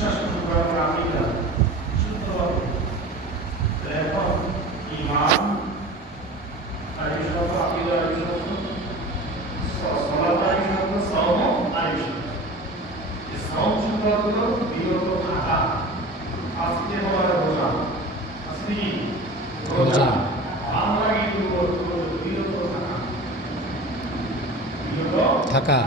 বিশ্বাস করতে পারবো আকিদা শুদ্ধভাবে। এখন ইমান আর এই সব আকিদা আর এই সব সলাত আর এই সব সাওম আর এই সব এই সাওম শুদ্ধভাবে বিরত থাকা। আজকে বলা রোজা, আজকে কি রোজা আমরা কিন্তু বিরত থাকা, বিরত থাকা।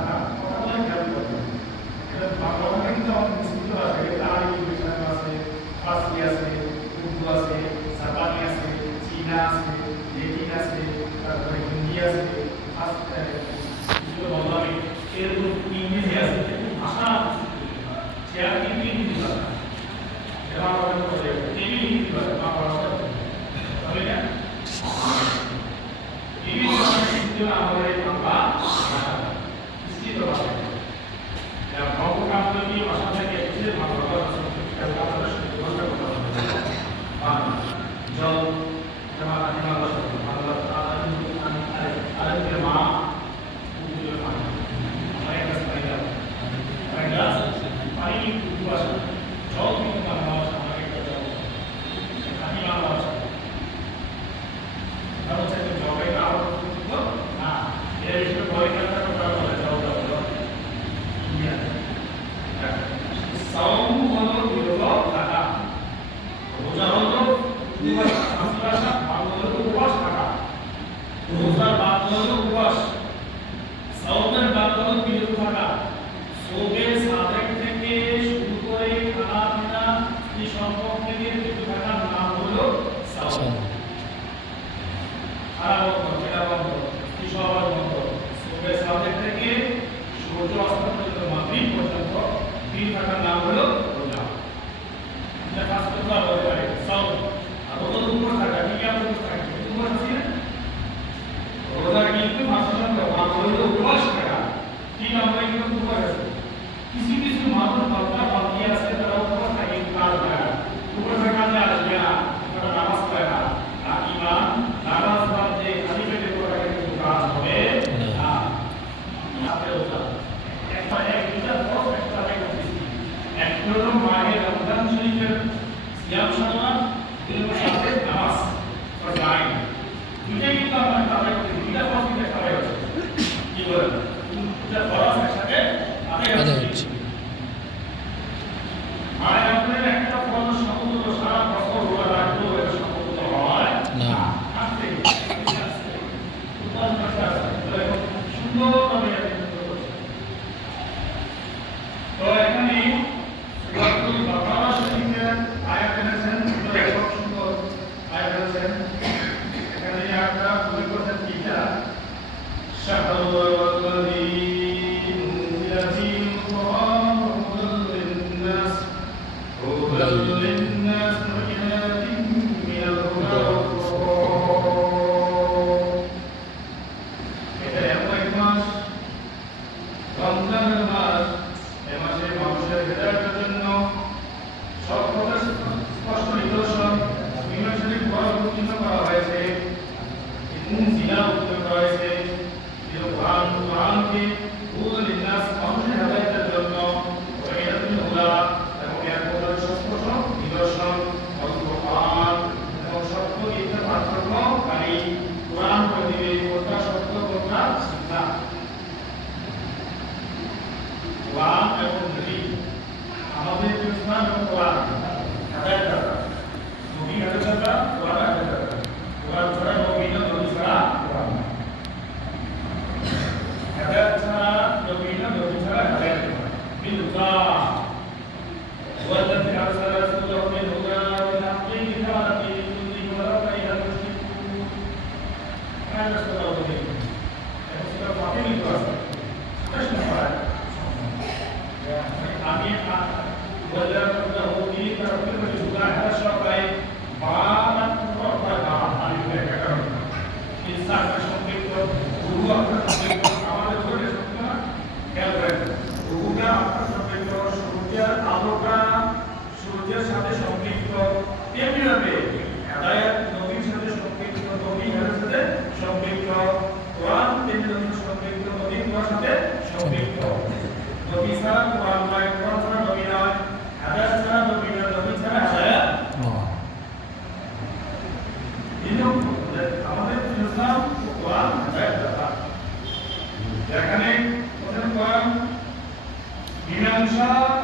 নবী ছাড়া কোরআন নয়, কোরআন ছাড়া নবী নয়, হাদিস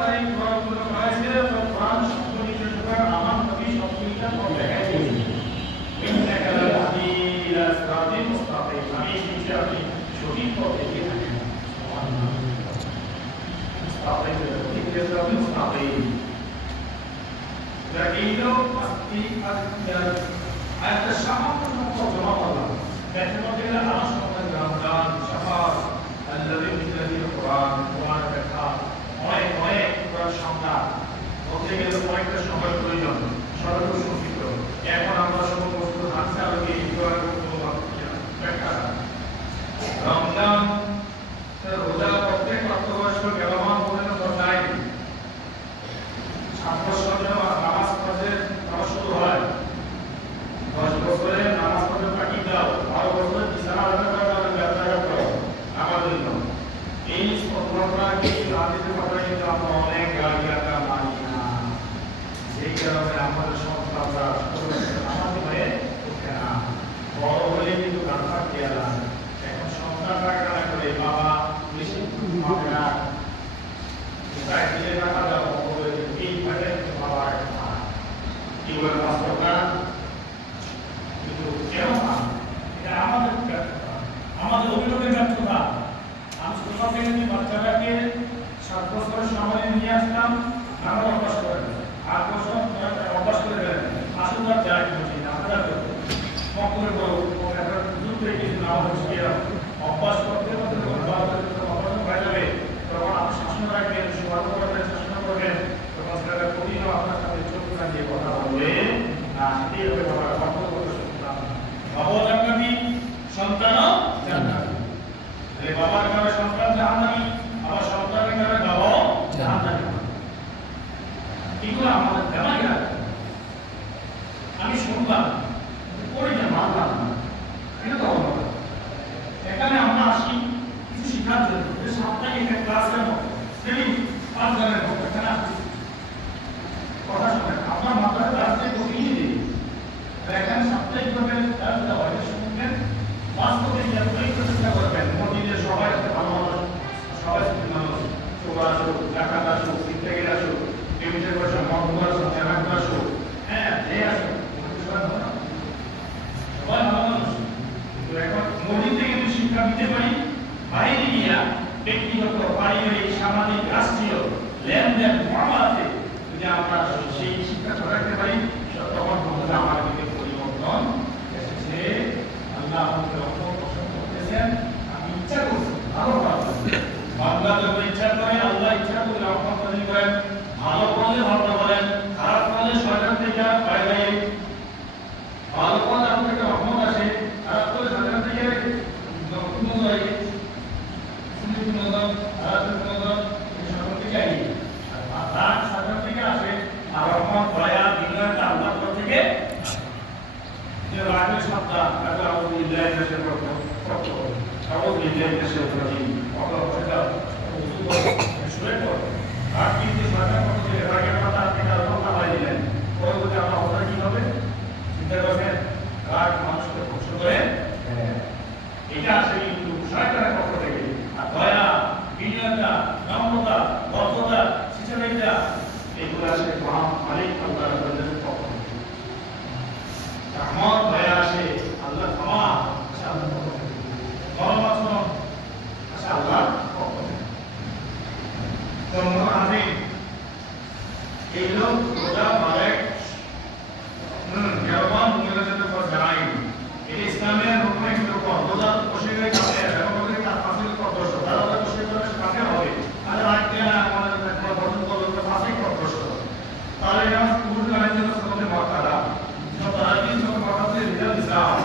তারিখ কোরআন করাইছে তো কোরআন সম্পর্কিত যখন আমার নবী সম্পর্কিত পড়ে দেখাইছে আমি শিখছি আপনি সঠিক পথে গিয়ে থাকেন একটা সামান্য জমা করলাম ব্যাটের মধ্যে আনাস করতেন রমজান শাফাত আল্লাযী বিল কোরআন কোরআন ব্যাখ্যা অনেক অনেক কোরআন সংখ্যা বলতে গেলে অনেকটা সময় প্রয়োজন সর্ব সংক্ষিপ্ত এখন আমরা সমস্ত ধাঁচা আলোকে এই কোরআন ব্যাখ্যা রমজান রোজা প্রত্যেক প্রাপ্তবয়স্ক গেলমান পর্যন্ত পর্যায়ে 7 বছর নামাজ পড়ে নামাজ শুরু হয় 10 বছরে নামাজ পড়ে পাকি দাও 12 বছরে বিছানা রাখা ব্যবসা করো আমাদের জন্য এই পরম্পরাকে রাজনীতি করার কিন্তু আমরা অনেক গালিয়াটা মানি না সেই কারণে আমাদের সন্তানরা আমাদের হয়ে ওঠে না বড় হলে কিন্তু গাঁথা খেয়াল আছে এখন সন্তানরা কারা করে বাবা বেশি হবে না তাই দিলে টাকা দাও বলে এই ভাবে বাবা কি বলে বাস্তবতা কিন্তু কেন না এটা আমাদের ব্যর্থতা আমাদের অভিভাবকের ব্যর্থতা আমি ছোট থেকে বাচ্চাটাকে 7 বছরের সামনে নিয়ে আসলাম আমরা অভ্যাস করে 8 বছর অভ্যাস করে দেন আসলে আর যাই বুঝি না আমরা মক্কের বড় একটা যুদ্ধ থেকে নাও হচ্ছে অভ্যাস করতে করতে যখন অভ্যাস হয়ে যাবে তখন আপনি শাসন রাখবেন সবার করবেন শাসন করবেন তখন সেটা কঠিন আপনার সাথে চোখ দিয়ে কথা বলবে না সেটাই হবে বাবার অর্থ করতে সন্তান বাবা জান্নাতি সন্তানও জান্নাতি এই বাবার কারণে সন্তান জাহান্নামী আবার সন্তানের কারণে বাবাও জাহান্নামী এগুলো আমাদের দেমাগে রাখতে আমি শুনলাম পড়ি না মানলাম না এটা তো হবে এখানে আমরা আসি কিছু শেখার জন্য সাপ্তাহিক একটা ক্লাসের মতো শ্রেণী 5 জনের মতো এখানে আসি কথা শোনেন আপনার মাথার ক্লাসে কমিয়ে দিই এখানে সাপ্তাহিকভাবে ক্লাস দেওয়া হয় শুনবেন বাস্তবে প্রয়োগ চেষ্টা করবেন মসজিদে সবাই ভালো মানুষ সবাই মানুষ সবাই আসুক ডাকাত আসুক শিক্ষাগীর আসুক টিভিতে বসে মন্ত্র আসুক জানাক আসুক হ্যাঁ যে আসুক সবাই ভালো মানুষ তো এখন মসজিদ থেকে যদি শিক্ষা দিতে পারি বাইরে গিয়া ব্যক্তিগত পারিবারিক সামাজিক রাষ্ট্রীয় লেনদেন মহামারাতে যদি আমরা সেই শিক্ষা রাখতে পারি তখন বলতে আমার দিকে পরিবর্তন এসেছে আল্লাহ আমাকে পছন্দ করতেছেন আমি ইচ্ছা করছি ভালো বাংলা যখন ইচ্ছা করে আল্লাহ ইচ্ছা করে রহমত নাযিল করেন ভালো করলে ভালো বলেন খারাপ করলে শয়তান থেকে বাইরে ভালো করলে আপনার থেকে রহমত আসে খারাপ করলে শয়তান থেকে গুণ লাগে সুন্দর গুণ খারাপ গুণ এই সকল থেকে আই আর রাগ শয়তান থেকে আসে আর রহমত দয়া বিনয়টা আল্লাহর তরফ থেকে যে রাগের সত্তা তাকে আমাদের ইলাহি দেশে করতে হবে আমাদের ইলাহি দেশে প্রতি অগ্রহ সেটা শুরু করে আর কিন্তু শয়তান করতে রাগের মাথা থেকে রক্ষা পাই দিলেন পরবর্তী আমরা অবস্থা কি হবে চিন্তা করবেন রাগ মানুষকে ধ্বংস করে এটা আসে কিন্তু শয়তানের পক্ষ থেকে আর দয়া বিনয়তা নম্রতা ভদ্রতা শিক্ষাবিদ্যা এগুলো আসে মহান মালিক আল্লাহর পক্ষ থেকে রহমত দয়া আসে আল্লাহ ক্ষমা আসে আল্লাহর পক্ষ থেকে নরম আচরণ আসে আল্লাহর পক্ষ থেকে তো আমি এই লোক রোজা মালিক গেরবান মহিলাদের উপর জানাই এটা ইসলামের রকমের কিন্তু রোজা বসে গিয়ে কাছে এবং ওদের তার পাশে কর্তব্য তারা বসে গেলে কাছে হবে আর রাখতে না আমাদের বর্তমান করলে পাশে কর্তব্য তাহলে নামাজ পুরো গানের জন্য সকলে মাতারা তারা কিন্তু মাতাতে রিজাল ইসলাম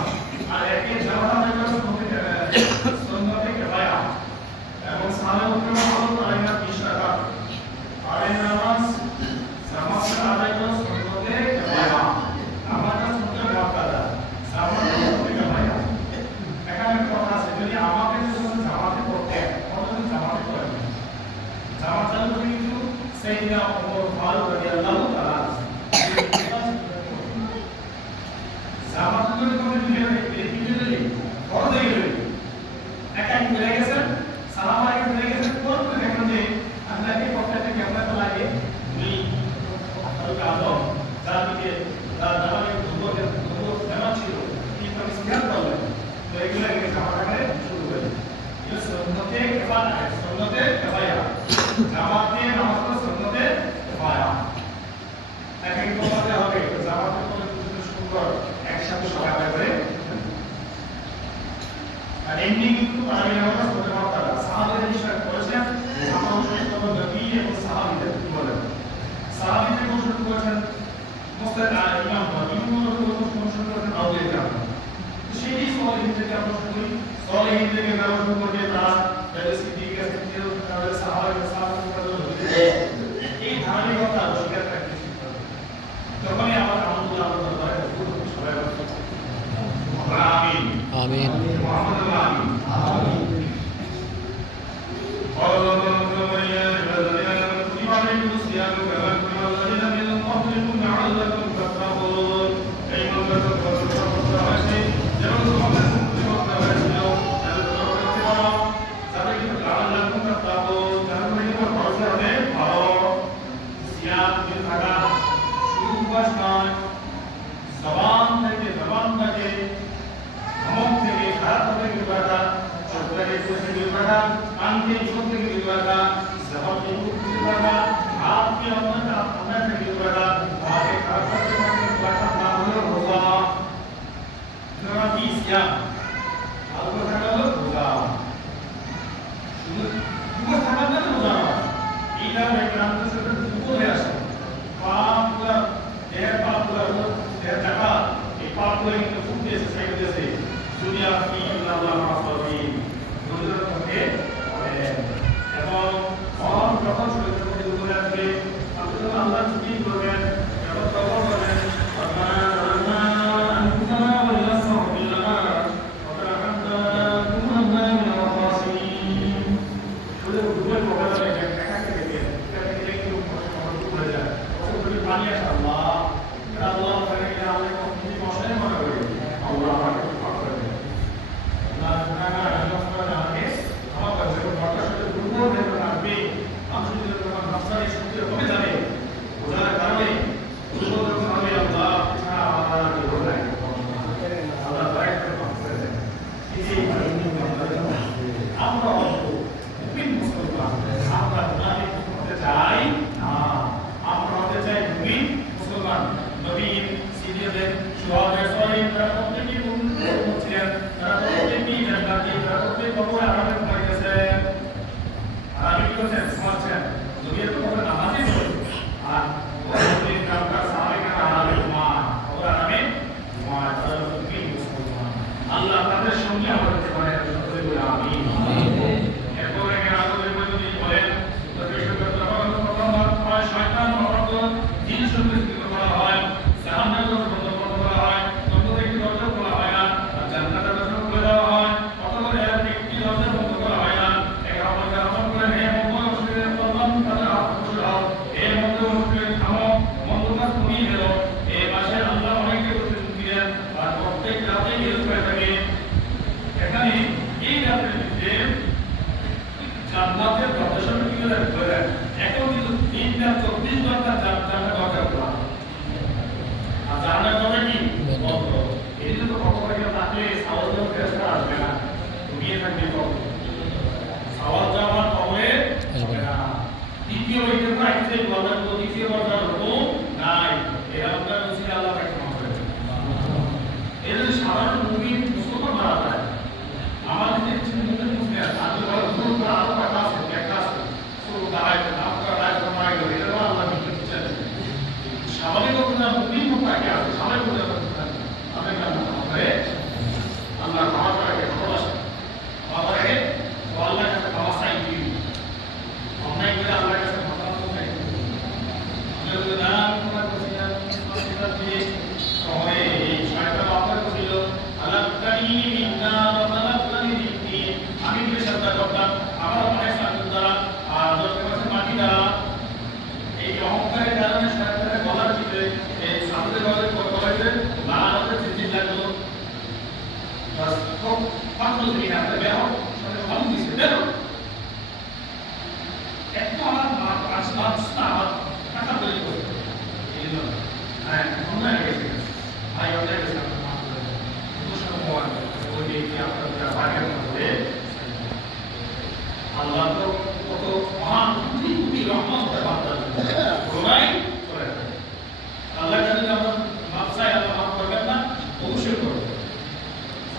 আর একে জামাতা হয়ে গেল সুন্নতে কিফায়া এবং সালাত উপরে হলো আইনা 20 টাকা আর এই নামাজ জামাতে আদায় করে সুন্নতে কিফায়া আমাদের সুন্নতে মাতারা জামাতে সুন্নতে কিফায়া এখানে কথা আছে যদি আমাকে যদি জামাতে পড়তে কতদিন জামাতে পড়ে জামাত চালু করে কিন্তু সাইয়েদনা ওমর ফারুক রাদিয়াল্লাহু তাআলা জামাত করে কোন দিলে ফরজ হয়ে গেল একাই করে গেছেন সালাম আলাইকুম করে গেছেন পরে দেখেন যে আল্লাহকে পড়তে থেকে আমরা করেছেন মোস্তাদ ইমাম অনুসরণ করেছেন আউলিয়া কেরাম। সেই সলিহিন থেকে আমরা শুরু করি। সলিহিন থেকে আমরা শুরু করি তারা তাদের সিদ্দিক আছে, তাদের সাহাবা এই ধারাবাহিকতা স্বীকার করতে শিখতে হবে। তখনই আমার আলহামদুলিল্লাহ আমরা দরবারে কবুল হবে। সবাই আমিন আমিন মুহাম্মদ আমিন আমিন।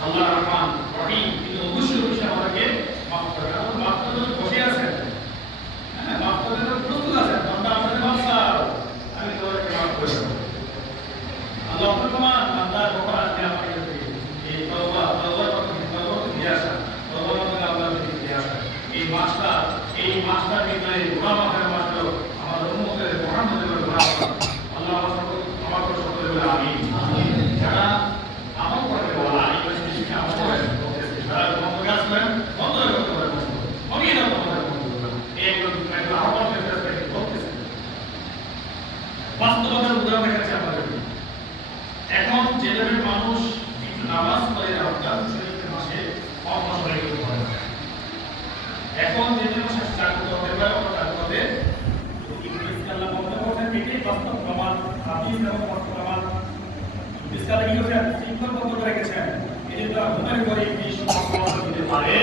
আল্লাহ রহমান রহিম, কিন্তু অবশ্যই আমাদেরকে মাফ করবেন। বাস্তবতার উদাহরণ দেখাচ্ছি আপনাদেরকে। এখন যেভাবে মানুষ একটু নামাজ পড়ে রমজান শরীফের মাসে অন্য সময় কেউ পড়ে না। এখন যেটা মাসে জাগ্রত হতে পারে অন্য জাগ্রত হবে ইংরেজি আল্লাহ বন্ধ করছেন এটাই বাস্তব প্রমাণ। হাদিস এবং প্রমাণ ইসলাম কি করে শৃঙ্খল বন্ধ করে রেখেছেন। এই যে ঘুমের ঘরে কি সমস্যা দিতে পারে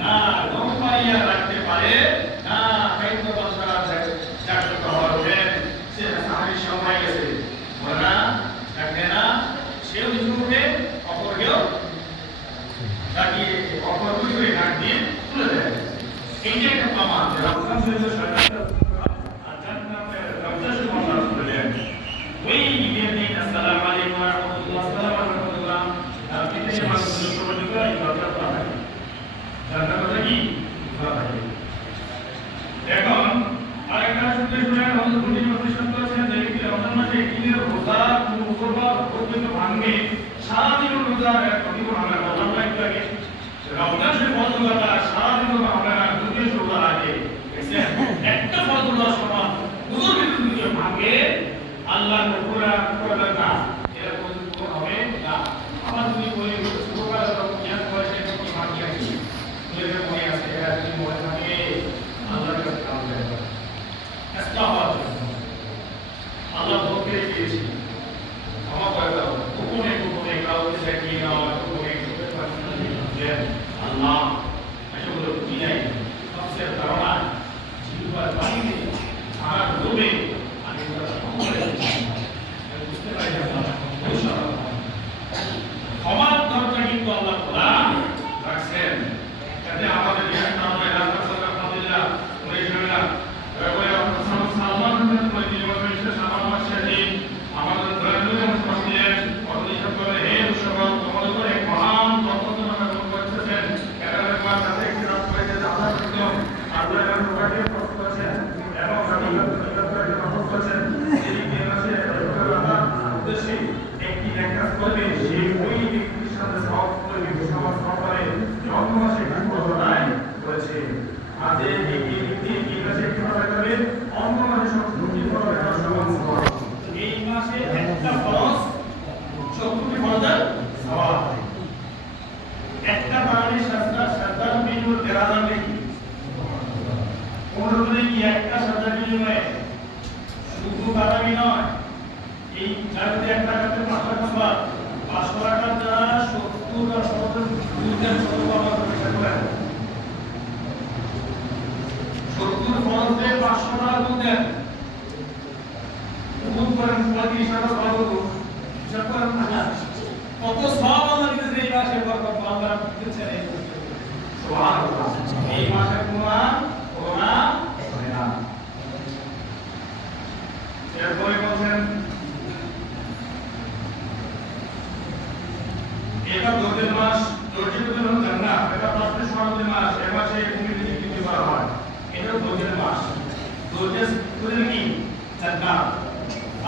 না, ঘুম পাইয়া রাখতে পারে না, খাদ্য বাসা জাগ্রত হবে সে সাহারি সময় গেছে বলা ডাকে না, সেও কিছু উঠে অপরকেও ডাকিয়ে অপরকে হয়ে ডাক দিয়ে তুলে দেয়। এইটা একটা প্রমাণ যে রমজান শরীফের সরকার জান্নাতের রমজান শরীফ আল্লাহ তুলে দেন। ওই ঈদের দিন আসসালামু আলাইকুম ওয়া রাহমাতুল্লাহ আসসালামু আলাইকুম এটাই মানুষের সমাজে এই কথা বলা হয়। জান্নাত কথা কি বলা হয়। এখন আরেকটা সূত্রে শুনেন হযরত বুনি প্রতিষ্ঠান করেছেন যে ব্যক্তি রমজান মাসে দিনের রোজা মুসলমান পর্যন্ত ভাঙবে সারাদিন রোজা প্রতি ভাঙবে বললাম না একটু আগে রমজান শরীফ ফরজটা সারাদিন ভাঙবে না দুদিন রোজা লাগে দেখছেন একটা ফরজটা সমান হুজুর বিদ্যুৎ ভাঙে আল্লাহ পুরা করবে না এরকম কোনো হবে না। আমার যদি বলি সুবহান আল্লাহ জ্ঞান করেছে কি ভাঙি আছে এর মনে আছে এরা যদি মনে থাকে আল্লাহর কাছে কাম দেয় ইসলামাত আল্লাহ বলতে দিয়েছে ক্ষমা করে দাও গোপনে গোপনে কাউকে দেখিয়ে নাও গোপনে গোপনে আল্লাহ এসবগুলো বুঝি নাই সবচেয়ে ধারণা জিহ্বার বাণীতে আর লোভে আমি বুঝতে পারি ক্ষমার দরজা কিন্তু আল্লাহ খোলা রাখছেন যাতে আমাদের আলহামদুলিল্লাহ সালমান আমাদের দৈনন্দিন দিলেন অধিকার করে হে সকল তোমাদের করে মহান বরকত নামে করতেছেন এর মার সাথে একটি রাত করেছে আল্লাহ একদম আল্লাহ এর প্রকাশে প্রকাশ করেছেন এবং প্রকাশ করেছেন এই কেনাসে আল্লাহ উদ্দেশ্যে একটি কাজ করবে সেই ওই ব্যক্তির সাথে সব করবে সমাজ করে জন্ম মাসে ঘটনায় করেছে আজ এই ব্যক্তি কেনাসে কি করা যাবে অন্য মাসে সব দুটি করা সমান সমান এই মাসে একটা ফরজ 70টি ফরজের সওয়াব একটা বাঙালি সাজদার বিনিময়ে 13000 নাকি 15 দিনে কি একটা সাজদার বিনিময়ে শুধু বাদামি নয় এই জায়গাতে একটা করতে 5 টাকা 500 টাকা দ্বারা 70 আর 70 সওয়াব করতে পারেন 70 ফরজে 500 টাকা দেন খুব করেন 35 টাকা পাবো হিসাব করেন না কত সওয়াব আল্লাহ দিয়েছে এই মাসে বরকত আল্লাহ দিয়েছেন এই সুবহানাল্লাহ এই মাসে করোনা হয় না। এরপরে বলেন এটা দোজের মাস দোজের হলো জান্নাত এটা পাঁচটি সমাজের মাস এই মাসে কমিটি তৃপ্তি করা হয় এটা দোজের মাস দোজের মানে কি জান্নাত।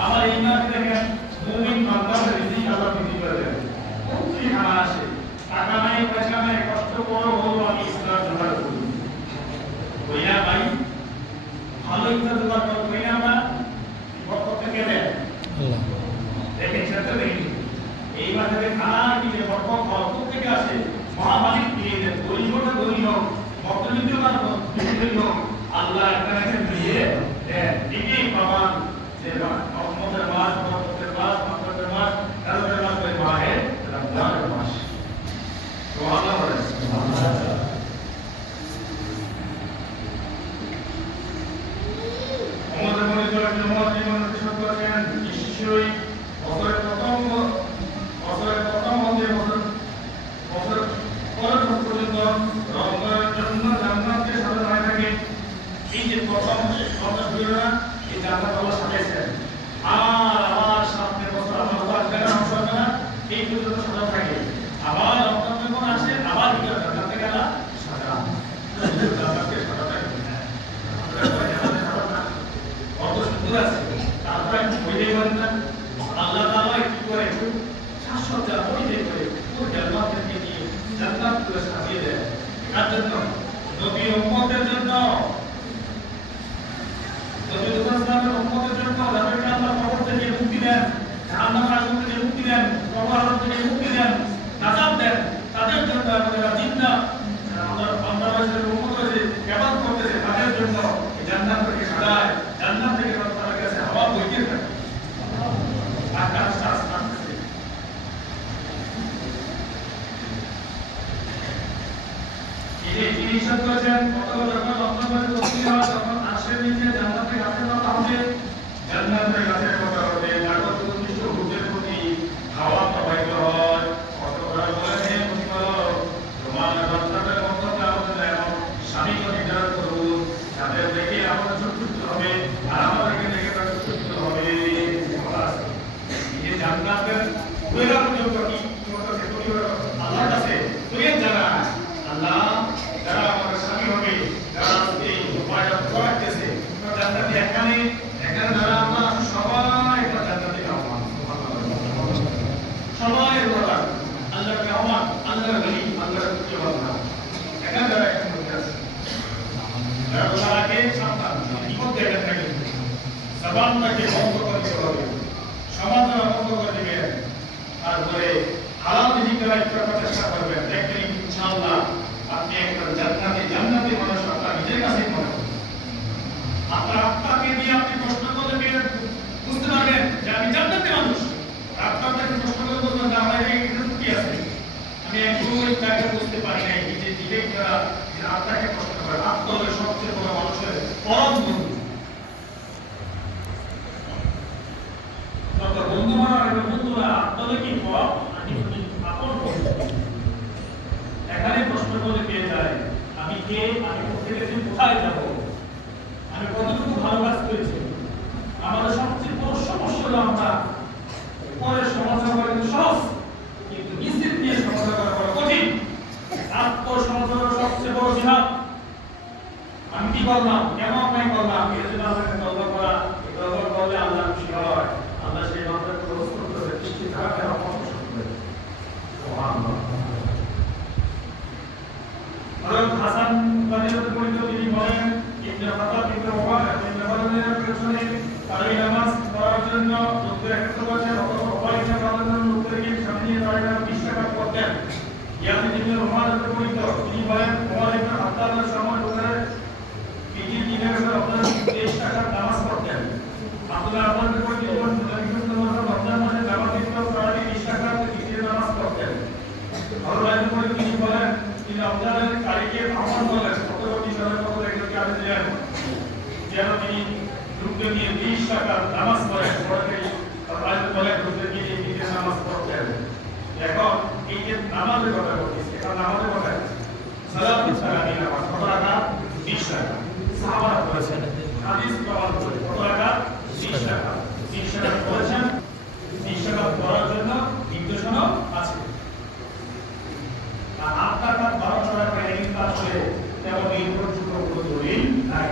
আমার এই মাসে দেখেন মুমিন বান্দাদের রিজিক আল্লাহ তৃপ্তি করে দেন প্রতি খানা আসে টাকা নাই পয়সা নাই কষ্ট বড় হলো আমি ইসলাম জোগাড় করি কইয়া ভাই ভালো ইসলাম জোগাড় করো কইয়া আমরা বরকত থেকে দেন আল্লাহ দেখেন সেটা দেখি এই মাসে খানা কি যে বরকত বরকত থেকে আসে মহামালিক দিয়ে দেন গরিবটা গরিব হোক ভক্তবৃন্দ বা বিভিন্ন আল্লাহ একটা দিয়ে দেন ঠিকই প্রমাণ যে রহমতের মাস বরকতের মাস মাগফিরাতের মাস কারণের মাস ওই মাহে রমজানের মাস সুবহানাল্লাহ বলেন সুবহানাল্লাহ। আমাদের মনে করেন জমাত জীবন প্রতিষ্ঠা করেছেন নিশ্চয়ই বছরের প্রথম মধ্যে বছর পরের পর্যন্ত রমজানের জন্য জান্নাতকে সাজানো হয়ে থাকে। এই যে প্রথম রমজান হইল না এই জান্নাত আল্লাহ সাজাইছেন আর আবার সামনের বছর আবার আসবে না আসবে না এই পর্যন্ত সাজানো থাকে আবার রমজান যখন আসে আবার জান্নাত থেকে আল্লাহ সাজান জান্নাতকে সাজানো কত সুন্দর আছে তারপরে বইতেই পারেন না আল্লাহ তাআলা কি করে শাশ্বত বইতে করে পুরো জান্নাতকে নিয়ে জান্নাত করে সাজিয়ে দেয় কার জন্য নবী উম্মতের জন্য নবী রাসূলের উম্মতের জন্য যাদেরকে আল্লাহ জাহান্নামের আগুন থেকে মুক্তি দেন, কবর আগুন থেকে মুক্তি দেন, নাজাত দেন, তাদের জন্য যারা জিন্দা আমাদের বাংলাদেশের উম্মত হয়েছে ইবাদত করতেছে তাদের জন্য জান্নাত থেকে সাজায়, জান্নাত থেকে তাদের কাছে হাওয়া বইতে থাকে। আকাশ আসমান থেকে এই জিনিসটা করেছেন কত যখন অন্তর্গত করতে হয় তখন আশের নিচে জান্নাতের গাছের কথা হবে, জান্নাতের গাছের কথা হবে, জাগত উদ্দেশ্য ভূতের প্রতি হাওয়া প্রবাহিত হয়। কত বড় বলেছে প্রতিপালক তোমার জান্নাতের মধ্যে আমাদের এমন স্বামীকে নির্ধারণ করুন যাদের দেখে আমাদের সন্তুষ্ট হবে আর আমাদেরকে দেখে তারা সন্তুষ্ট হবে। এই জান্নাতের পুরো পর্যন্ত কি করতেছে আল্লাহর কাছে তুই জানা আল্লাহ যারা আমাদের স্বামী হবে, যারা এই উপায়টা করাইতেছে জান্নাতে এখানে যারা আমরা সবাই একটা জান্নাতে যাবো, সবাই বলা আল্লাহর রহমান, আল্লাহর গনি, আল্লাহর কি বলা এখানে যারা এখন বসে আছে যারা বলার আগে সাবধান বিপদ জায়গা থাকে জবানটাকে বন্ধ করে দিতে হবে, সমাজটা বন্ধ করে দিবেন, তারপরে হালাল রিজিক দ্বারা ইফতার করার চেষ্টা করবেন। দেখবেন ইনশাআল্লাহ আপনি একটা জান্নাতি মানুষ আপনার নিজের কাছেই মনে হবে। আপনার আত্মাকে দিয়ে আপনি প্রশ্ন করলে বুঝতে পারবেন যে আমি জান্নাতি মানুষ। আপনাকে প্রশ্ন করে বলবেন যে আমার এখানে কি আছে, আমি একটু তাকে বুঝতে পারি নাই। নিজে নিজেই যারা আত্মাকে প্রশ্ন করে, আত্মা হলো সবচেয়ে বড় মানুষের পরম বন্ধু। যত বন্ধু মারা বন্ধুরা আত্মাকে কি পর আপন এখানে প্রশ্ন করলে পেয়ে যায় আমি কে, আমি কোথায় গেছি, কোথায় যাব, আমি কতটুকু ভালো কাজ করেছি। আমাদের সবচেয়ে বড় সমস্যা হলো আমরা পরের সমালোচনা করা কিন্তু সহজ, কিন্তু নিশ্চিত নিয়ে সমালোচনা করা কঠিন। আত্মসমালোচনা সবচেয়ে বড় জিহাদ। আমি কি করলাম, কেন অন্যায় করলাম, এর জন্য আমাকে তওবা করা, তওবা করলে আল্লাহ খুশি হয়, আল্লাহ সেই বান্দার খরচ করতে হবে, সৃষ্টি ধারাকে অপছন্দ করে। সুবহানাল্লাহ। হযরত হাসান রাদিয়াল্লাহু আনহু তিনি বলেন ইবনে খাত্তাব ইবনে ওমর ইবনে খাত্তাবের পেছনে তারাবি নামাজ পড়ার জন্য লোকদের একত্র করেছেন, অথবা ওমর ইবনে খাত্তাবের লোকদেরকে সামনে নিয়ে তারাবি নামাজ 20 টাকা করতেন। ইয়াজিদ ইবনে ওমর তিনি বলেন ওমর ইবনে খাত্তাবের সময় লোকেরা পৃথিবীর দিনের উপর আপনারা 23 টাকার নামাজ পড়তেন। আব্দুল্লাহ আব্বাস তিনি বলেন রমজান মাসে নামাজ দিতে তারাবি 20 টাকা দিয়ে নামাজ পড়তেন। তিনি বলেন তিনি রমজানের তারিখে আহ্বান করলেন পরবর্তী সময়ের মধ্যে একজনকে আমি দিলেন যেন তিনি গ্রুপে নিয়ে 20 টাকা নামাজ পড়েন। পরে বলেন গ্রুপে নিয়ে ঈদের নামাজ পড়তেন। এখন এই যে নামাজের কথা বলতেছি, এখন নামাজের কথা সালাতুল তারাবি নামাজ কত টাকা? 20 টাকা। সাহাবারা বলেছেন হাদিস প্রমাণ করে কত টাকা? 20 টাকা। 20 টাকা বলেছেন, 20 টাকা পড়ার জন্য নির্দেশনা আছে। আর 8 টাকা 12 টাকা ট্রেনিং কাজ করে তেমন নির্ভরযোগ্য কোনো দলিল নাই।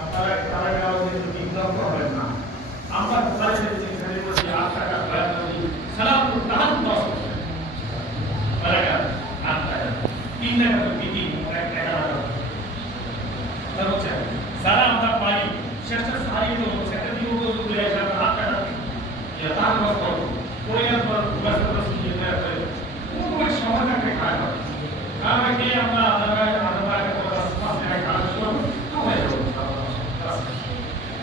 আপনারা তারা কাউকে বিভ্রান্ত হবেন না। আমরা কোথায় যেতে এখানে বলছি 8 টাকা সালাতুল তাহাজ্জুদ টাকা 8 টাকা 3 টাকা তো বিধি 1 টাকা হচ্ছে যারা আমরা পাই শেষটা সারিয়ে দেবো সেটা দিয়ে বলে আসে 8 টাকা তার মতো পরিবার পর ব্যবস্থা শুনে নেয় ওই সময়টাকে খায় না। কারণ কি আমরা আলাদা খাওয়া শুরু হয়ে যাবো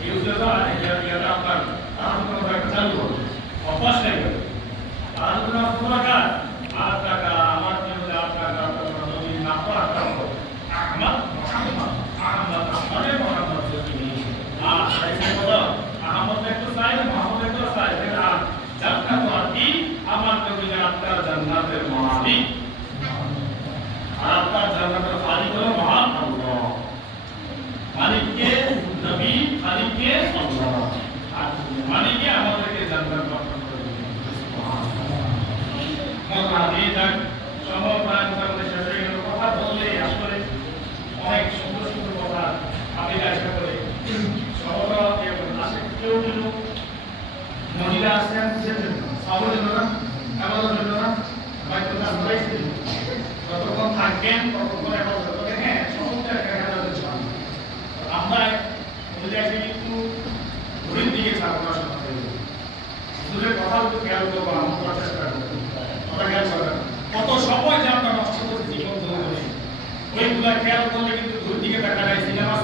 ইউজ আপনার চালু অভ্যাস নেই। আর টাকা 8 টাকা আমার জীবনে 8 টাকা নদী না পড়া আহমদ মোহাম্মদ আহমদ আহমদে মোহাম্মদ আর সাইজে বলো আহমদ একটু সাইজ মোহাম্মদ একটু সাইজ আর যাত্রা পড়ি আমার নবী আপনার জান্নাতের মালিক আর আপনার জান্নাতের মালিক হলো মহান আল্লাহ। মালিককে নবী, মালিককে আল্লাহ, আর মালিককে আমাদেরকে জান্নাত বর্ণনা করে দিবেন। সুবহানাল্লাহ। এই যাক সময় আমাদের শেষে গেল কথা বললে আসলে অনেক সুন্দর সুন্দর কথা আমি আশা করি সবাই আসে কেউ কেউ মহিলা আসেন সবার জন্য না আমাদের জন্য না হয়তো না হয়েছে যতক্ষণ থাকবেন ততক্ষণ এখন হ্যাঁ সমস্যা আমরা একটু ঘুরের দিকে ছাড়া হুজুরের কথা একটু খেয়াল করবো, আমার চেষ্টা করবো। কথা খেয়াল করবেন, কত সময় যে আমরা নষ্ট করছি জীবন ধরে, ওইগুলা খেয়াল করলে কিন্তু দুই দিকে দেখা যায় সিনেমা